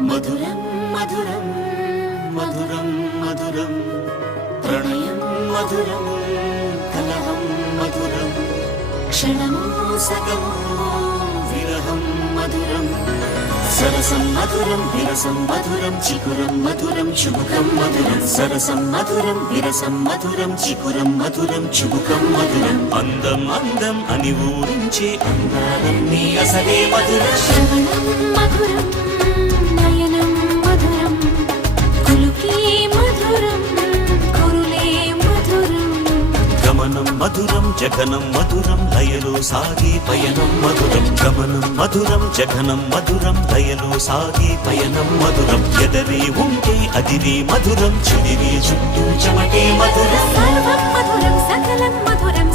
మధురం మధురం మధురం మధురం ప్రణయం మధురం కలహం మధురం క్షణము సగము విరహం మధురం సరసం మధురం విరసం మధురం చికురం మధురం చుబుకం మధురం సరసం మధురం విరసం మధురం చికురం మధురం చుబుకం మధురం అందం అందం అని ఊరించే అందాలన్నీ అసలే మధురం శ్రవణం మధురం నయనం మధురం కులుకే మధురం కురులే మధురం గమనం మధురం జగనం మధురం లయలో సాగే పయనం మధురం గమనం మధురం జగనం మధురం లయలో సాగే పయనం మధురం ఎదరే ఉంటే అదిరే మధురం చెదిరే చుట్టూ చెమటే మధురం సర్వం మధురం సకలం మధురం